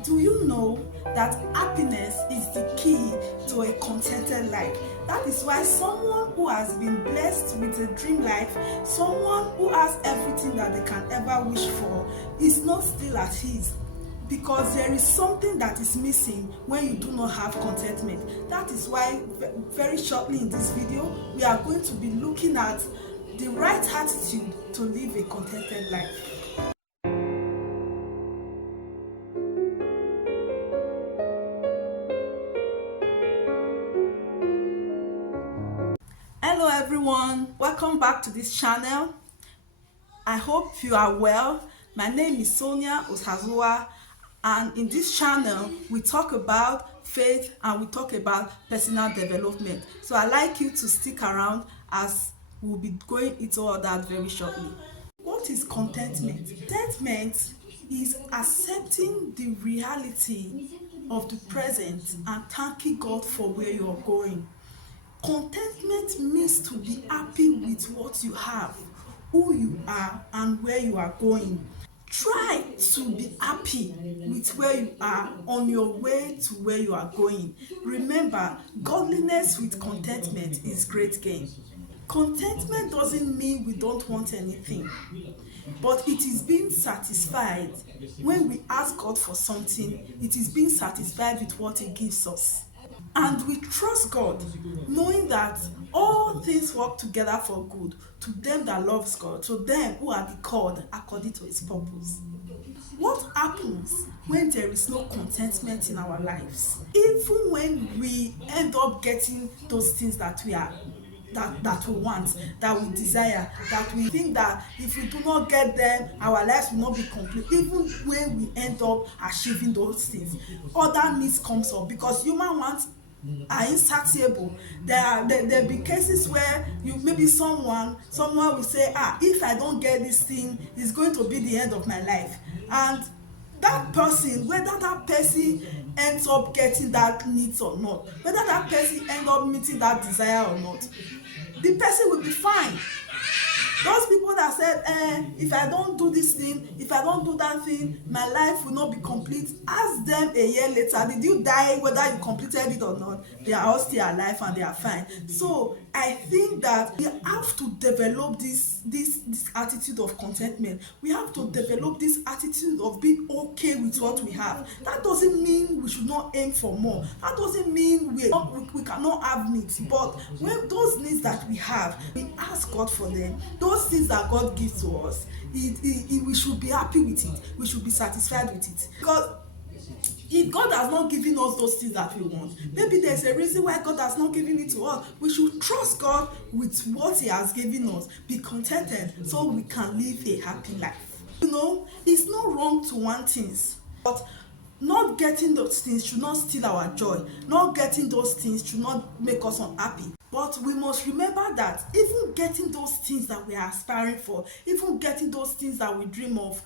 Do you know that happiness is the key to a contented life? That is why someone who has been blessed with a dream life, someone who has everything that they can ever wish for, is not still at ease. Because there is something that is missing when you do not have contentment. That is why very shortly in this video, we are going to be looking at the right attitude to live a contented life. Hello everyone, welcome back to this channel. I hope you are well. My name is Sonia Osazua, and in this channel we talk about faith and we talk about personal development. So I'd like you to stick around as we'll be going into all that very shortly. What is contentment? Contentment is accepting the reality of the present and thanking God for where you are going. Contentment means to be happy with what you have, who you are, and where you are going. Try to be happy with where you are on your way to where you are going. Remember, godliness with contentment is great gain. Contentment doesn't mean we don't want anything, but it is being satisfied. When we ask God for something, it is being satisfied with what He gives us. And we trust God, knowing that all things work together for good to them that loves God, to them who are the called according to His purpose. What happens when there is no contentment in our lives? Even when we end up getting those things that we want, that we desire, that we think that if we do not get them, our lives will not be complete. Even when we end up achieving those things, other needs comes up because human wants are insatiable. There be cases where maybe someone will say, if I don't get this thing, it's going to be the end of my life. And that person, whether that person ends up getting that needs or not, whether that person ends up meeting that desire or not, the person will be fine. Those people that said, if I don't do this thing, if I don't do that thing, my life will not be complete. Ask them a year later, did you die whether you completed it or not? They are all still alive and they are fine. So I think that we have to develop this attitude of contentment. We have to develop this attitude of being okay with what we have. That doesn't mean we should not aim for more. That doesn't mean we cannot have needs. But when those needs that we have, we ask God for them. Those things that God gives to us, we should be happy with it. We should be satisfied with it. Because if God has not given us those things that we want, maybe there's a reason why God has not given it to us. We should trust God with what He has given us. Be contented so we can live a happy life. It's not wrong to want things, but not getting those things should not steal our joy. Not getting those things should not make us unhappy. But we must remember that even getting those things that we are aspiring for, even getting those things that we dream of,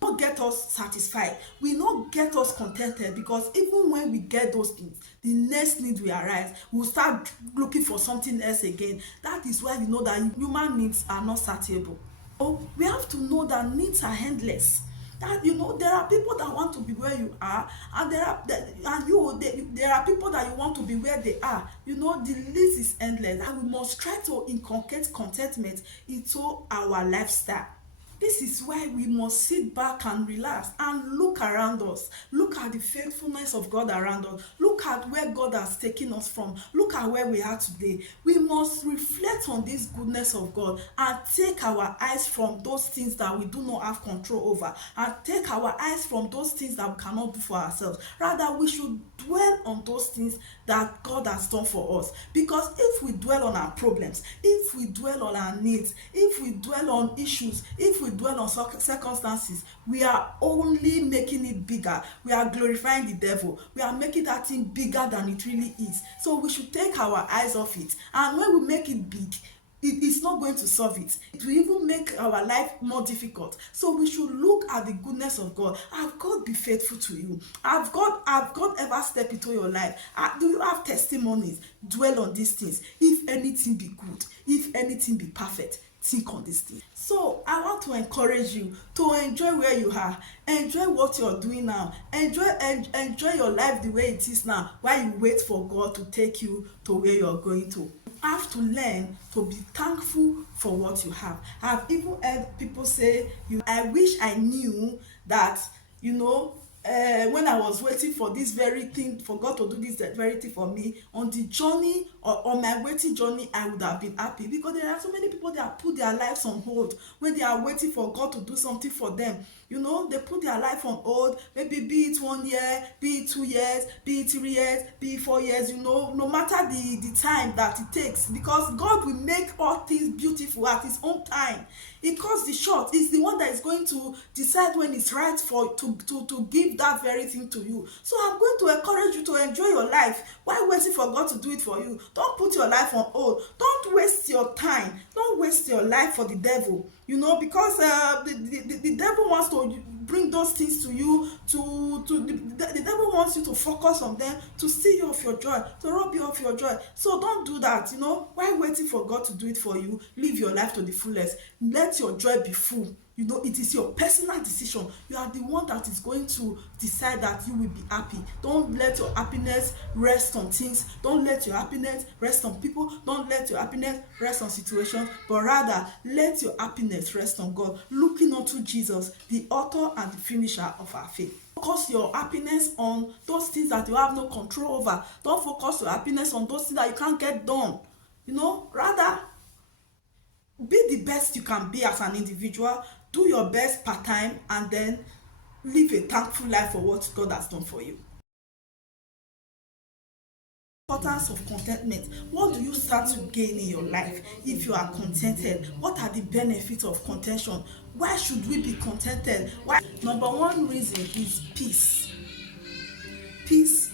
not get us satisfied, will not get us contented, because even when we get those things, the next need will arise. We'll start looking for something else again. That is why we know that human needs are not satiable. So we have to know that needs are endless. That there are people that want to be where you are, and there are people that you want to be where they are. The list is endless, and we must try to inculcate contentment into our lifestyle. This is why we must sit back and relax and look around us. Look at the faithfulness of God around us. Look at where God has taken us from. Look at where we are today. We must reflect on this goodness of God and take our eyes from those things that we do not have control over, and take our eyes from those things that we cannot do for ourselves. Rather, we should dwell on those things that God has done for us. Because if we dwell on our problems, if we dwell on our needs, if we dwell on issues, if we dwell on circumstances, we are only making it bigger. We are glorifying the devil. We are making that thing bigger than it really is. So we should take our eyes off it. And when we make it big, it's not going to solve it. It will even make our life more difficult. So we should look at the goodness of God. Have God be faithful to you? Have God ever stepped into your life? Do you have testimonies? Dwell on these things. If anything be good, if anything be perfect, think on this thing. So I want to encourage you to enjoy where you are, enjoy what you're doing now, enjoy your life the way it is now, while you wait for God to take you to where you're going to. Have to learn to be thankful for what you have. I've even heard people say, I wish I knew that, when I was waiting for this very thing, for God to do this very thing for me, on the journey or on my waiting journey, I would have been happy. Because there are so many people that put their lives on hold when they are waiting for God to do something for them. They put their life on hold, maybe be it 1 year, be it 2 years, be it 3 years, be it 4 years, no matter the time that it takes, because God will make all things beautiful at his own time. It cuts the short. It's the one that is going to decide when it's right to give that very thing to you. So I'm going to encourage you to enjoy your life while waiting for God to do it for you. Don't put your life on hold. Don't waste your time. Don't waste your life for the devil. Because the devil wants to bring those things to you, the devil wants you to focus on them, to steal you of your joy, to rob you of your joy. So don't do that. While waiting for God to do it for you, live your life to the fullest. Let your joy be full. It is your personal decision. You are the one that is going to decide that you will be happy. Don't let your happiness rest on things. Don't let your happiness rest on people. Don't let your happiness rest on situations, but rather let your happiness rest on God, looking unto Jesus, the author and the finisher of our faith. Focus your happiness on those things that you have no control over. Don't focus your happiness on those things that you can't get done. Rather be the best you can be as an individual. Do your best part-time, and then live a thankful life for what God has done for you. Importance of contentment. What do you start to gain in your life if you are contented? What are the benefits of contention? Why should we be contented? Number one reason is peace. Peace.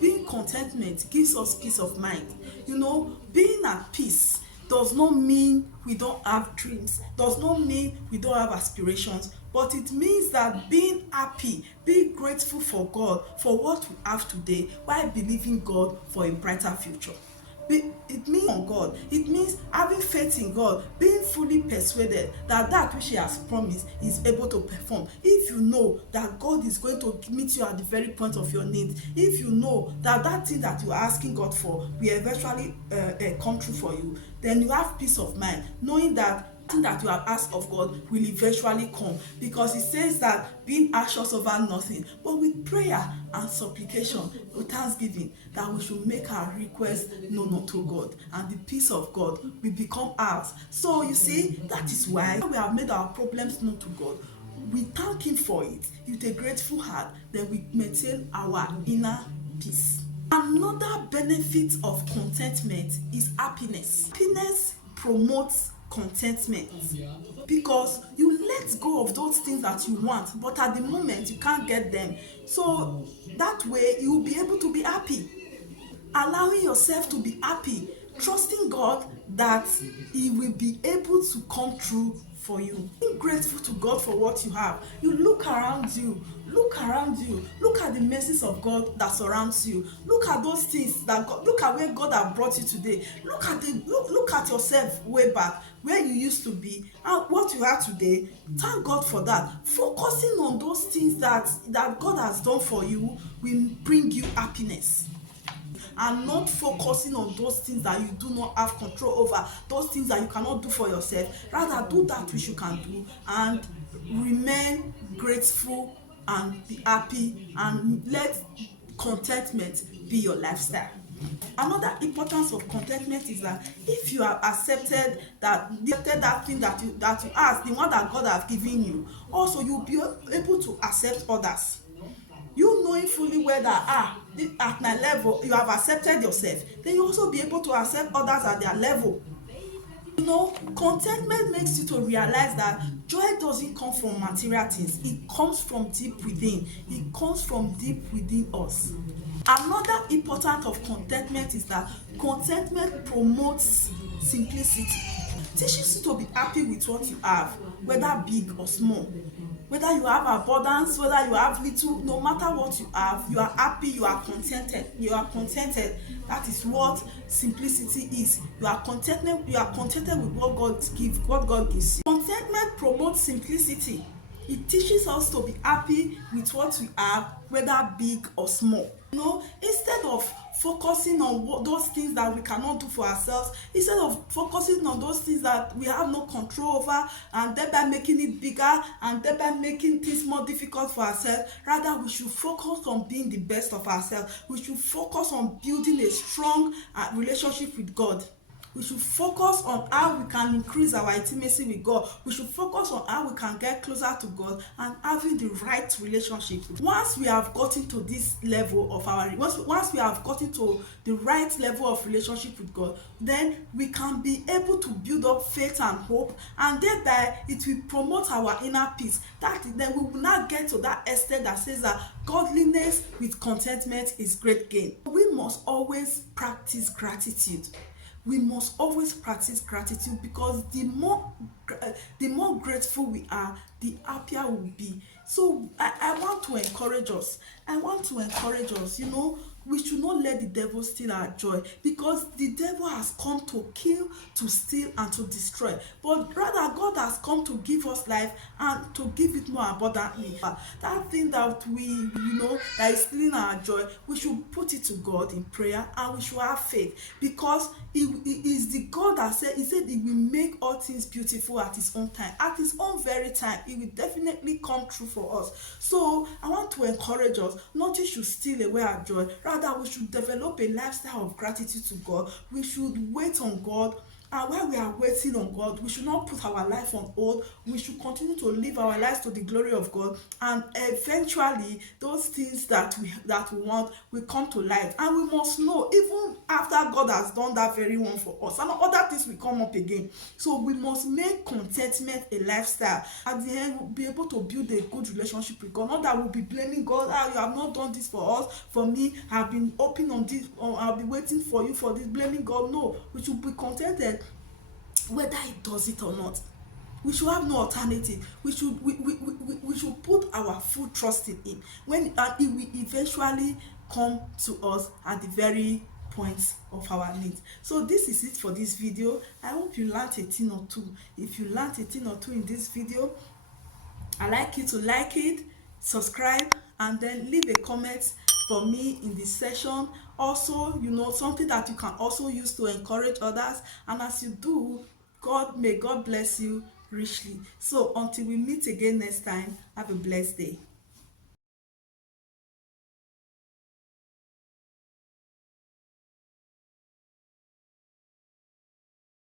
Being contentment gives us peace of mind. Being at peace does not mean we don't have dreams, does not mean we don't have aspirations, but it means that being happy, being grateful for God for what we have today, while believing God for a brighter future. It means on God. It means having faith in God, being fully persuaded that which he has promised is able to perform. If you know that God is going to meet you at the very point of your needs, if you know that thing that you are asking God for will eventually come true for you, then you have peace of mind, knowing that thing that you have asked of God will eventually come, because it says that being anxious over nothing, but with prayer and supplication, with thanksgiving, that we should make our requests known unto God, and the peace of God will become ours. So you see, that is why we have made our problems known to God. We thank him for it with a grateful heart, then we maintain our inner peace. Another benefit of contentment is happiness. Happiness promotes contentment, because you let go of those things that you want, but at the moment you can't get them. So that way you will be able to be happy, allowing yourself to be happy, trusting God that he will be able to come through for you. Being grateful to God for what you have. You look around you, look at the mercies of God that surrounds you. Look at those things look at where God has brought you today. Look at yourself way back, where you used to be and what you are today. Thank God for that. Focusing on those things that God has done for you will bring you happiness, and not focusing on those things that you do not have control over, those things that you cannot do for yourself. Rather, do that which you can do, and remain grateful and be happy, and let contentment be your lifestyle. Another importance of contentment is that if you have accepted that thing that you ask, the one that God has given you, also you'll be able to accept others. You knowing fully well that at my level you have accepted yourself, then you also be able to accept others at their level. Contentment makes you to realize that joy doesn't come from material things. It comes from deep within. It comes from deep within us. Another important of contentment is that contentment promotes simplicity. Teaches you to be happy with what you have, whether big or small. Whether you have abundance, whether you have little, no matter what you have, you are happy, you are contented, you are contented. That is what simplicity is. You are contented with what God gives you. Contentment promotes simplicity. It teaches us to be happy with what we have, whether big or small. Instead of focusing on those things that we cannot do for ourselves, instead of focusing on those things that we have no control over, and thereby making it bigger, and thereby making things more difficult for ourselves, rather we should focus on being the best of ourselves. We should focus on building a strong relationship with God. We should focus on how we can increase our intimacy with God. We should focus on how we can get closer to God and having the right relationship. Once we have gotten to this level of once we have gotten to the right level of relationship with God, then we can be able to build up faith and hope, and thereby it will promote our inner peace. Then we will not get to that extent that says that godliness with contentment is great gain. We must always practice gratitude. We must always practice gratitude, because the more grateful we are, the happier we'll be. So I want to encourage us. We should not let the devil steal our joy, because the devil has come to kill, to steal, and to destroy. But rather, God has come to give us life and to give it more abundantly. That thing that that is stealing our joy, we should put it to God in prayer, and we should have faith, because He is the God that He said He will make all things beautiful at His own time. At His own very time, He will definitely come true for us. So I want to encourage us. Nothing should steal away our joy. Rather, we should develop a lifestyle of gratitude to God. We should wait on God. And while we are waiting on God, we should not put our life on hold. We should continue to live our lives to the glory of God, and eventually those things that we want will come to light. And we must know, even after God has done that very one for us, and other things will come up again. So we must make contentment a lifestyle. At the end, we'll be able to build a good relationship with God. Not that we'll be blaming God. You have not done this for us. For me, I've been hoping on this, or I'll be waiting for you for this, blaming God. No, we should be contented whether he does it or not. We should have no alternative. We should put our full trust in him, and he will eventually come to us at the very point of our needs. So this is it for this video. I hope you learned a thing or two. If you learned a thing or two in this video, I'd like you to like it, subscribe, and then leave a comment for me in this session. Also, something that you can also use to encourage others. And as you do, may God bless you richly. So until we meet again next time, have a blessed day.